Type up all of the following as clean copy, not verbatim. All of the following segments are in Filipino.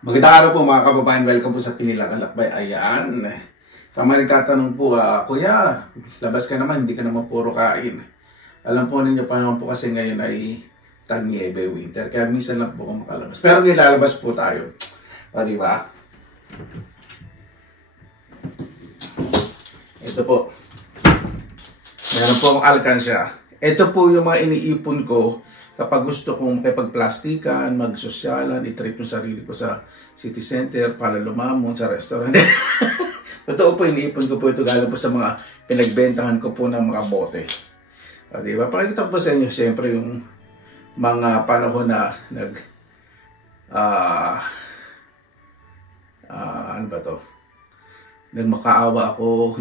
Magandang araw po mga kababayan, welcome po sa Pinilang Alakbay. Ayan, sa mga nagtatanong po, Kuya, labas ka naman, hindi ka naman puro kain. Alam po ninyo pa naman po kasi ngayon ay tag-Nieve winter, kaya minsan lang po ako makalabas. Pero nilalabas po tayo, di ba? Ito po, meron po akong alkansya. Ito po yung mga iniipon ko kapag gusto kong pagplastikan, magsosyalan, i-treat yung sarili ko sa city center para lumamon sa restaurant. Totoo po, iniipon ko po ito galing po sa mga pinagbentahan ko po ng mga bote. Diba? Pakikita ko po sa inyo, siyempre, yung mga panahon na ano ba to? Nagmakaawa ako.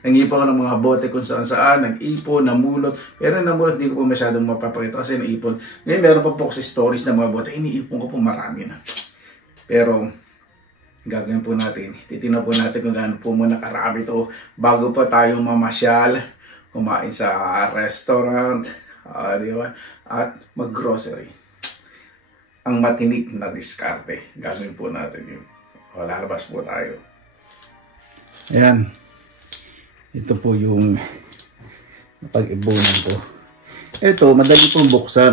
Nag-ipon ako ng mga bote kung saan-saan, nag-ipon, namulot. Pero namulot, hindi ko po masyadong mapapakita kasi naipon. Ngayon, meron pa po kasi stories ng mga bote. Iniipon ko po marami na. Pero, gagawin po natin. Titignan po natin kung gaano po muna karami ito bago pa tayo mamasyal, kumain sa restaurant, di ba? At mag-grocery. Ang matinik na diskarte. Gagawin po natin yun. Lalabas po tayo. Ayan. Ito po yung napag-ibunan ko. Ito, madali pong buksan.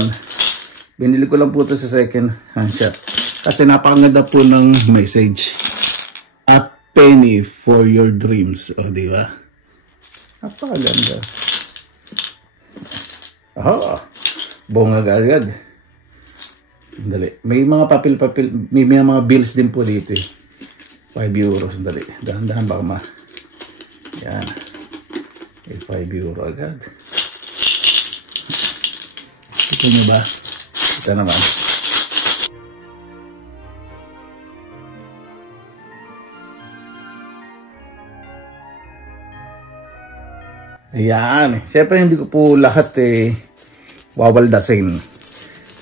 Binili ko lang po ito sa second hand shop. Kasi napakaganda po ng message. A penny for your dreams. O, di ba? Napakaganda. Aha! Bunga agad. Dali. May mga papel-papel, may mga bills din po dito. 5 euros. Dali. Dahan-dahan baka ma. Yan. 5 euro agad. Ito nyo ba? Ito naman. Ayan. Siyempre hindi ko po lahat wawaldasin.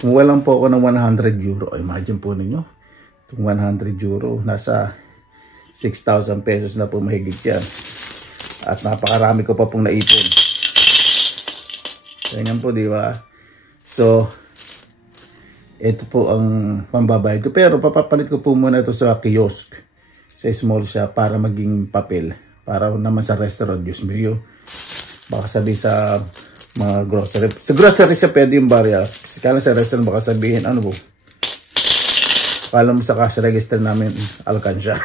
Kumuha lang po ako ng 100 euro. Imagine po ninyo. Itong 100 euro. Nasa 6,000 pesos na po mahigit yan. At napakarami ko pa pong naipon. Ganyan po, di ba? So, ito po ang pambabayad ko. Pero papapalit ko po muna ito sa kiosk. Sa small shop para maging papel. Para naman sa restaurant. Diyos mo yun. Baka sabihin sa mga grocery. Sa grocery siya pwede yung barya. Kasi kala sa restaurant baka sabihin, ano po? Kala mo sa cash register namin, alkansya.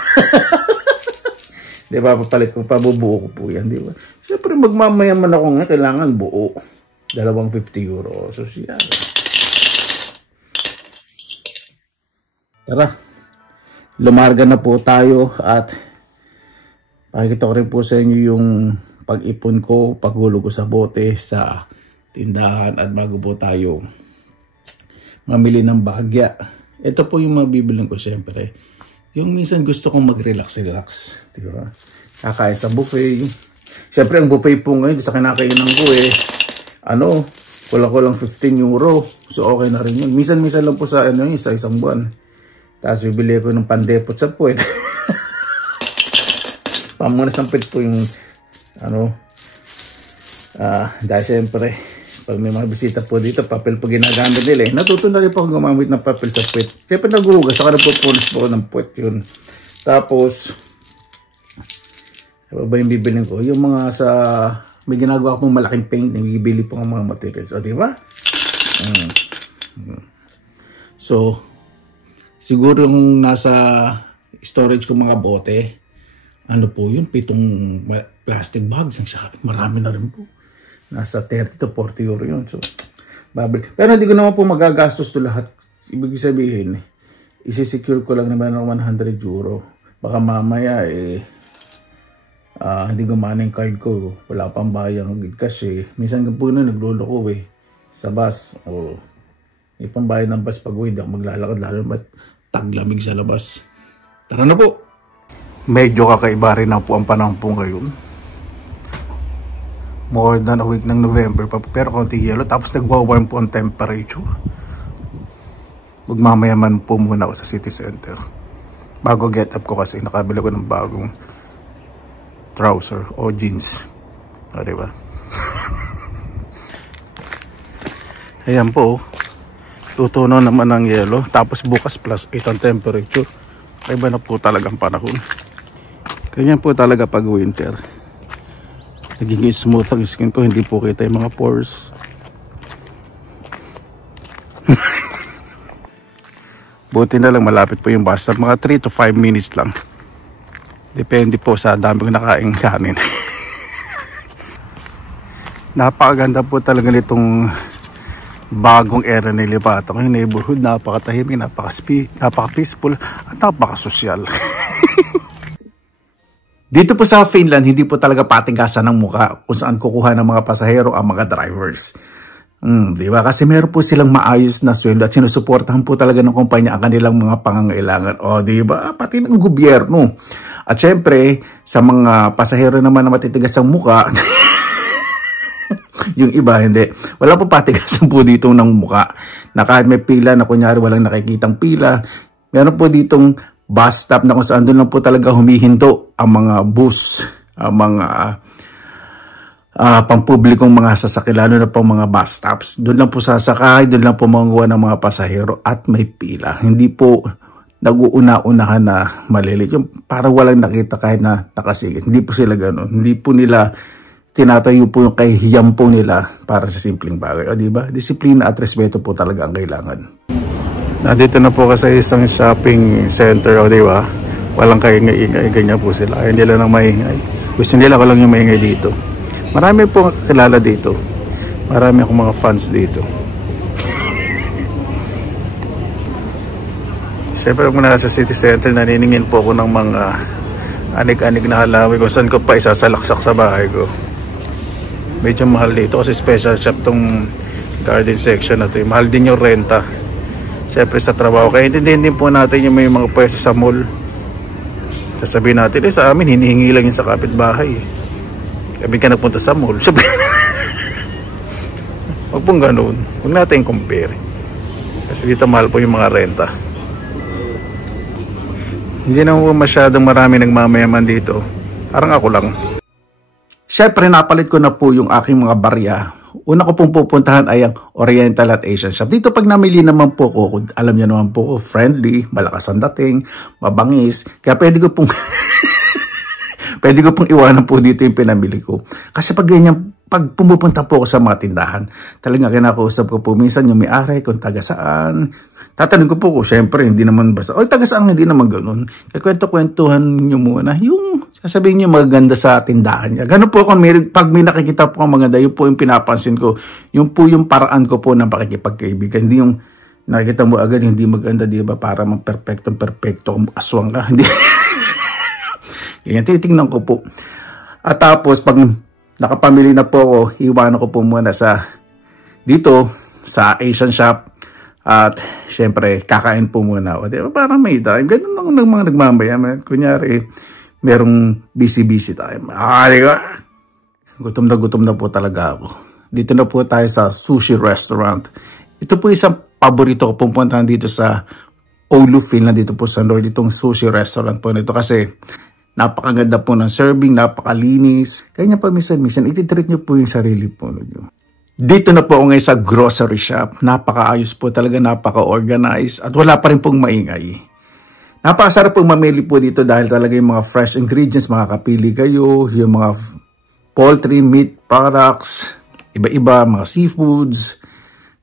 Di ba, papalit ko, pabubuo ko po yan, di ba? Siyempre, magmamayaman ako nga, kailangan buo. 250 euro. So, siya. Tara. Lumarga na po tayo at pakikita ko rin po sa inyo yung pag-ipon ko, paghulog ko sa bote, sa tindahan at bago po tayo mamili ng bahagya. Ito po yung mabibilang ko, siyempre. Yung minsan gusto kong mag-relax-relax. Diba? Kakain sa buffet. Siyempre, ang buffet po ngayon, sa kinakainan ko kulang-kulang 15 euro. So, okay na rin yun. Minsan-minsan lang po sa, sa isang buwan. Tapos, bibili ko ng pandepot sa puwet. Pamunas ang puwet po yung, dahil siyempre, pag may mga bisita po dito, papel po ginagamit nila. Natuto na rin po akong gumamit ng papel sa puwet. Siyempre naghuhugas, saka nagpupulis po ng puwet yun. Tapos, ano ba yung bibilin ko? Yung mga sa, may ginagawa pong malaking paint, bibili po ng mga materials. O, diba? So, siguro yung nasa storage ko mga bote, ano po yun? 7 plastic bags. Marami na rin po. Nasa 30 to 40 euro yun. So, babel. Pero hindi ko naman po magagastos to lahat. Ibig sabihin, isi-secure ko lang naman ng 100 euro. Baka mamaya, hindi gumana yung card ko. Wala pang bayang kasi minsan po na naglolo ko sa bus. May pambayad ng bus pag hindi ako maglalakad. Lalo ba't taglamig sa labas. Tara na po! Medyo kakaiba rin na po ang panahon po ngayon. More than a week ng November pa po, pero konti yelo. Tapos nagwa-warm po ang temperature. Magmamayaman po muna ako sa city center. Bago get up ko kasi nakabila ko ng bagong trouser o jeans. Diba? Ayan po. tutunaw naman ng yelo. Tapos bukas +8 ang temperature. Iba na po talagang panahon. Ganyan po talaga pag winter. Nagiging smooth ang skin ko. Hindi po kita yung mga pores. Buti na lang malapit po yung bus stop. Mga 3 to 5 minutes lang. Depende po sa dami kong nakaing kanin. Napakaganda po talaga nitong bagong era nilipatan ko. Yung neighborhood, napakatahimik, napaka-peaceful at napaka-sosyal. Dito po sa Finland, hindi po talaga patigasan ng muka kung saan kukuha ng mga pasahero ang mga drivers. Diba? Kasi meron po silang maayos na sweldo at sinusuportahan po talaga ng kumpanya ang kanilang mga pangangailangan. O diba? Pati ng gobyerno. At syempre, sa mga pasahero naman na matitigas ang muka, yung iba hindi. Wala po patigasan po dito ng muka. Na kahit may pila na kunyari walang nakikitang pila, meron po ditong bus stop na kung saan doon lang po talaga humihinto ang mga bus, ang mga pampublikong mga sasakyan, lalo na po mga bus stops. Doon lang po sasakay, doon lang po manguha ng mga pasahero at may pila. Hindi po nag-uuna-unahan na malilit. Yung parang walang nakita kahit na nakasigit. Hindi po sila ganun. Hindi po nila tinatayo po yung kahihiyam po nila para sa simpleng bagay. O diba? Disiplina at respeto po talaga ang kailangan. Nandito na po kasi isang shopping center. O diba? Walang kaingay-ingay. Ganyan po sila. Ayaw nila nang maingay. Gusto nila ko lang yung maingay dito. Marami po kakilala dito. Marami akong mga fans dito. Siyempre kung nasa city center, naniningin po ako ng mga anig-anig na halawi kung saan ko pa isasalaksak sa bahay ko. Medyo mahal dito kasi special shop tong garden section na to. Mahal din yung renta. Siyempre sa trabaho. Kaya intindihin din po natin yung may mga pwesto sa mall. Sasabihin natin, sa amin hinihingi lang yun sa kapitbahay. Kami ka nagpunta sa mall. Huwag pong ganun. Huwag natin compare. Kasi dito mahal po yung mga renta. Hindi naman masyadong marami nagmamayaman dito. Parang ako lang. Siyempre napalit ko na po yung aking mga barya. Una ko pong pupuntahan ay ang Oriental at Asian shop. Dito pag namili naman po ko, alam niyo naman po, friendly, malakas ang dating, mabangis. Kaya pwede ko pong iwanan po dito yung pinamili ko. Kasi pag ganyan, pag pumupunta po ako sa mga tindahan, talagang kinakausap ko po minsan yung may-ari, kung taga saan. Tatanong ko po ko, syempre, hindi naman basta, taga saan, hindi naman ganun. Kakwento-kwentuhan nyo muna, yung sasabihin nyo magaganda sa tindahan niya. Ganun po ako, pag may nakikita po ang maganda, yun po yung pinapansin ko. Yun po yung paraan ko po ng pakikipagkaibigan. Hindi yung nakikita mo agad, hindi maganda, di ba? Para perfecto, aswang ka. Hindi. Yan, titignan ko po. At tapos, pag nakapamili na po ako, iwanan ko po muna dito sa Asian shop. At syempre, kakain po muna ako. Diba? Parang may time. Ganun lang ng mga nagmamayaman. Kunyari, merong busy time. Diba? Gutom na po talaga ako. Dito na po tayo sa sushi restaurant. Ito po isang paborito ko pupuntahan dito sa Oulu, Finland. Dito po sa North. Itong sushi restaurant po nito kasi napakaganda po ng serving, napakalinis. Kaya pa minsan, ititreat nyo po yung sarili po nyo. Dito na po ako ngayon sa grocery shop. Napakaayos po talaga, napaka-organized at wala pa rin pong maingay. Napakasarap pong mamili po dito dahil talaga yung mga fresh ingredients, makakapili kayo, yung mga poultry, meat products, iba-iba, mga seafoods.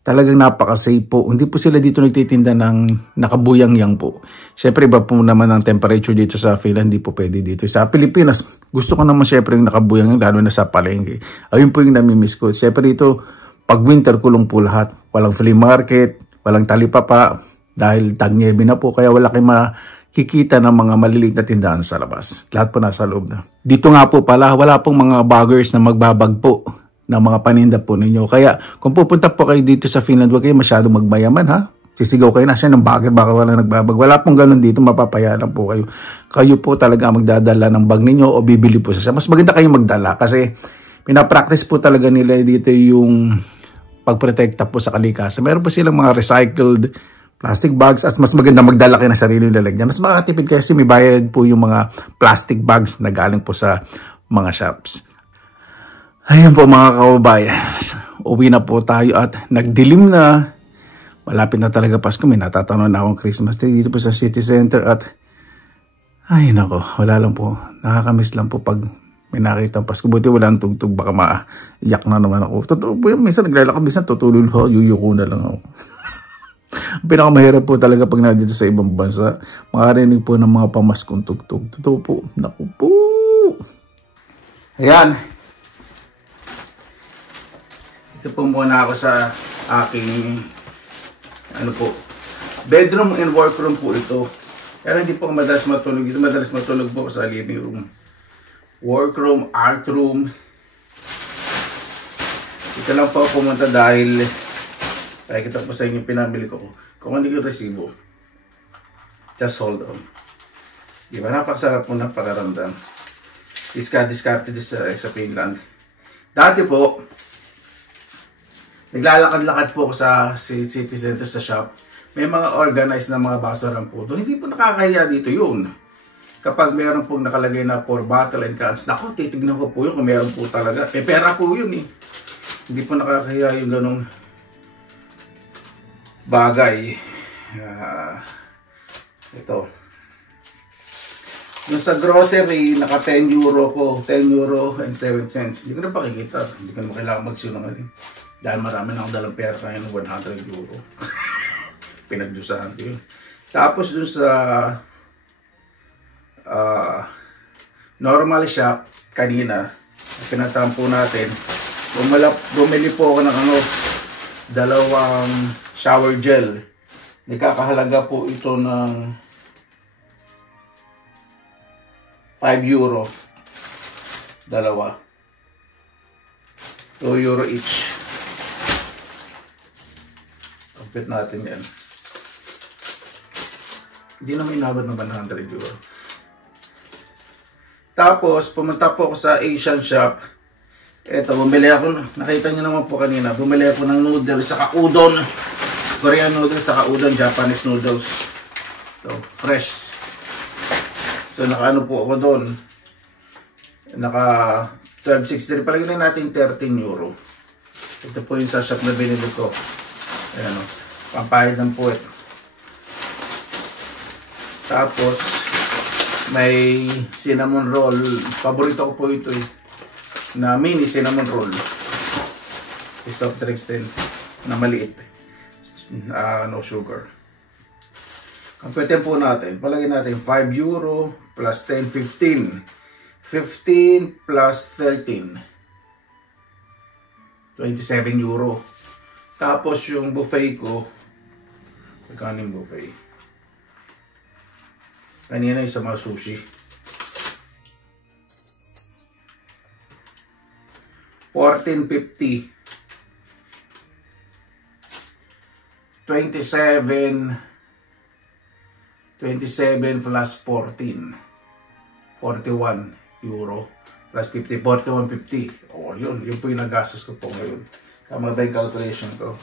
Talagang napaka-safe po. Hindi po sila dito nagtitinda ng nakabuyang-yang po. Siyempre, iba po naman ang temperature dito sa Finland. Hindi po pwede dito. Sa Pilipinas, gusto ko naman siyempre yung nakabuyang-yang, lalo na sa palengke. Ayun po yung namimiss ko. Siyempre dito, pag winter, kulong po lahat. Walang flea market, walang talipapa, dahil tag-niebe na po. Kaya wala kayong makikita ng mga maliliit na tindahan sa labas. Lahat po nasa loob na. Dito nga po pala, wala pong mga baggers na magbabag po ng mga paninda po ninyo. Kaya kung pupunta po kayo dito sa Finland, huwag kayo masyadong magmayaman ha. Sisigaw kayo na siya ng bagger, baka wala nagbabag. Wala pong ganun dito, mapapaya lang po kayo. Kayo po talaga magdadala ng bag ninyo o bibili po siya. Mas maganda kayong magdala kasi pinapractice po talaga nila dito yung pagprotekta po sa kalikasan. Meron po silang mga recycled plastic bags at mas maganda magdala kayo ng sarili lalagyan. Mas makatipid kasi may bayad po yung mga plastic bags na galing po sa mga shops. Ayun po mga kababayan, uwi na po tayo at nagdilim na. Malapit na talaga Pasko, may natatanaw na akong Christmas tree dito po sa City Center at ay nako, wala lang po. Nakakamiss lang po pag may nakita ang Pasko. Buti wala ang tugtog, baka maiyak na naman ako. Totoo po yun, minsan naglalakad, minsan tutulol ako, yuyuko na lang ako. Ang pinakamahirap po talaga pag nandito sa ibang bansa, makarinig po ng mga pamaskong tugtog. Totoo po, naku po. Ayan. Ito po muna ako sa aking ano po, bedroom and workroom po ito. Pero hindi po madalas matulog dito. Madalas matulog po sa living room. Workroom, art room. Ito lang po pumunta dahil pakikita po sa inyo pinamili ko. Kung hindi ko resibo. Just hold on. Di ba? Napakasarap po ng pakaramdam. Discard sa Finland. Dati po, naglalakad-lakad po ako sa city center sa shop. May mga organized na mga basurahan po doon. Hindi po nakakahiya dito yun. Kapag meron pong nakalagay na for bottle and cans, naku, titignan ko po yun kung meron po talaga. Eh, pera po yun eh. Hindi po nakakahiya yung ganong bagay. Ito. Yung sa grocery, naka 10 euro ko. 10 euro and 7 cents. Hindi ko na pakikita. Hindi ko na kailangan magsinungaling. Dahil marami na akong dalang pera kaya ng 100 euro. Pinagdusahan ko yun. Tapos dun sa normal shop, kanina, pinatampo natin, bumili po ako ng dalawang shower gel. Nagkakahalaga po ito ng 5 euro. Dalawa. 2 euro each. Kapit natin yan. Hindi naman inabot ng 100 euro. Tapos, pumunta po ako sa Asian shop. Eto, bumili ako, nakita nyo naman po kanina, bumili ako ng noodles, saka udon. Korean noodles, saka udon, Japanese noodles. So, fresh. So, naka ano po ako doon. Naka 12.63. Palagyan natin 13 euro. Ito po yung sa shop na binili ko. Ayan o. Pampahid ng puwet. Tapos, may cinnamon roll. Paborito ko po ito eh. Na mini cinnamon roll. Soft drinks din. Na maliit. No sugar. Kampitin po natin. Palagyan natin 5 euro plus 10, 15. 15 plus 13. 27 euro. Tapos yung buffet ko. Magkano yung buffet? Kanina yung sa mga sushi. 14.50. 27 plus 14. 41 euro plus 50. 41.50. Oh, yun po yung nagastos ko po ngayon. Tama ba yung calculation ko?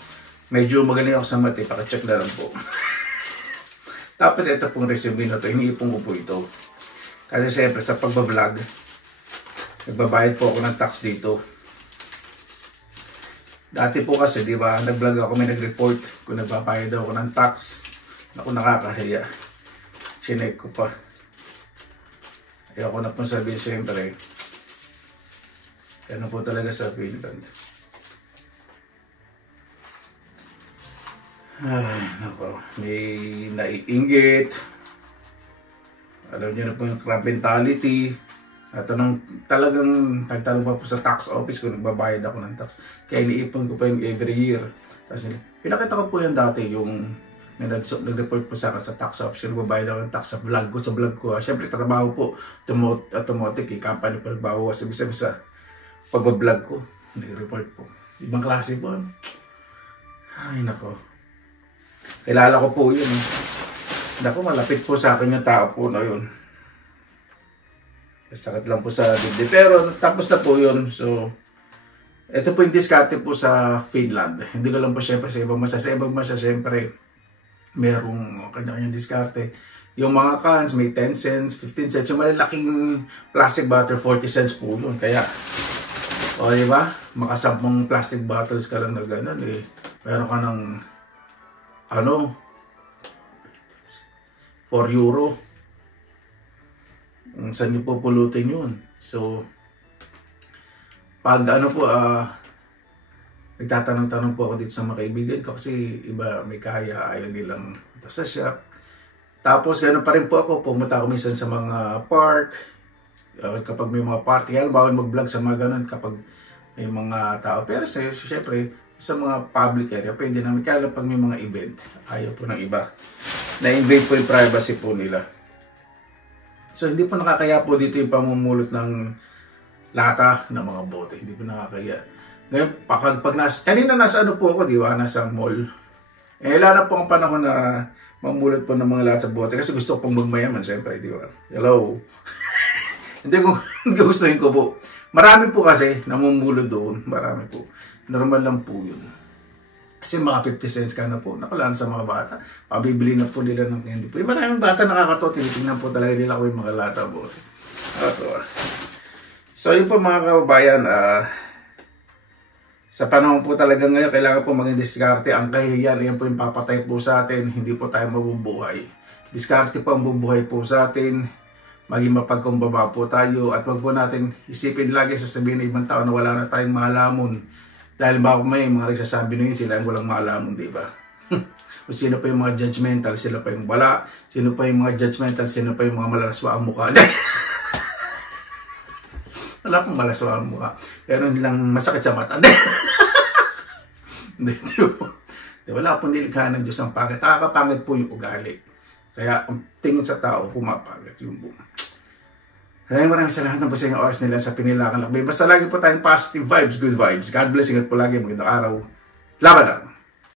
Medyo magaling ako sa mati. Pakicheck na lang po. Tapos ito pong resume na to. Iniipon ko po ito. Kasi syempre sa pagbablog, nagbabayad po ako ng tax dito. Dati po kasi, di ba, nag-vlog ako, may nag-report kung nagbabayad ako ng tax. Naku, nakakahiya. Chinek ko pa. Ayoko na pong sabihin, syempre. Ano po talaga sa Finland. Ay, naku. May naiinggit. Alam niyo na po yung crab mentality. At talagang nagtanong pa po sa tax office kung nagbabayad ako ng tax. Kaya iniipon ko pa yung every year. Kasi pinakita ko po yung dati yung nag-report po sa akin sa tax office. Nagbabayad ako ng tax sa vlog ko. Siyempre trabaho po. Automotive, company po nagbawa. Sabi sa pag-vlog ko. Nag-report po. Ibang klase po. Ay nako. Kilala ko po yun. Nako, malapit po sa akin yung tao po na yun. Sakit lang po sa dibdib. Pero tapos na po yun. So, ito po yung diskarte po sa Finland. Hindi ko lang po syempre sa ibang masa. Sa ibang masa syempre, merong kanya-kanyang diskarte. Yung mga cans, may 10 cents, 15 cents. Yung malalaking plastic bottle, 40 cents po yun. Kaya, o diba? Makasampung plastic bottles ka lang na gano'n eh. Meron ka ng ano, 4 euro. Saan nyo pupulutin yun? So, pag ano po, nagtatanong-tanong po ako dito sa mga kaibigan ko kasi iba may kaya, ayaw nilang punta sa shop. Tapos ganoon pa rin po ako, pumunta ako minsan sa mga park, kapag may mga party, bawal mag-vlog sa mga ganun kapag may mga tao. Pero syempre, sa mga public area, pwede namin. Kaya lang pag may mga event, ayaw po ng iba. Na-invade po yung privacy po nila. So, hindi po nakakaya po dito yung pamumulot ng lata ng mga bote. Hindi po nakakaya. Ngayon, kanina nasa ano po ako, di ba? Nasa mall. Wala na po ang panahon na mamulot po ng mga lata sa bote. Kasi gusto ko pong magmayaman, syempre, di ba? Hello? Hindi gustuhin ko po. Marami po kasi namumulot doon. Marami po. Normal lang po yun. Kasi mga 50 cents ka na po. Nakulaan sa mga bata. Pabibili na po nila ng candy po. Yung maraming bata nakakatawa. Tinitingnan po talaga nila ko yung mga lata po. So yun po mga kababayan. Sa panahon po talaga ngayon, kailangan po maging diskarte. Ang kahihiyan, yan po yung papatay po sa atin. Hindi po tayo mabubuhay. Diskarte po ang bubuhay po sa atin. Maging mapagkumbaba po tayo. At wag po natin isipin lagi sasabihin ng ibang tao na wala na tayong mahalamon. Dahil baka may mga nagsasabi nyo yun, sila ang walang maalamon, di ba? O sino pa yung mga judgmental, sila pa yung wala. Sino pa yung mga judgmental, sino pa yung mga malalaswa ang mukha. Wala pong malaswa ang mukha. Pero nilang masakit sa mata. Wala pong nilikha ng Diyos ang pangit. Nakakapangit po yung ugali. Kaya ang tingin sa tao, pumapangit yung buong. Maraming salamat na po sa inyong oras nila sa Pinilakan Lakbay. Basta lagi po tayong positive vibes, good vibes. God bless, ingat po lagi. Magandang araw. Laban lang!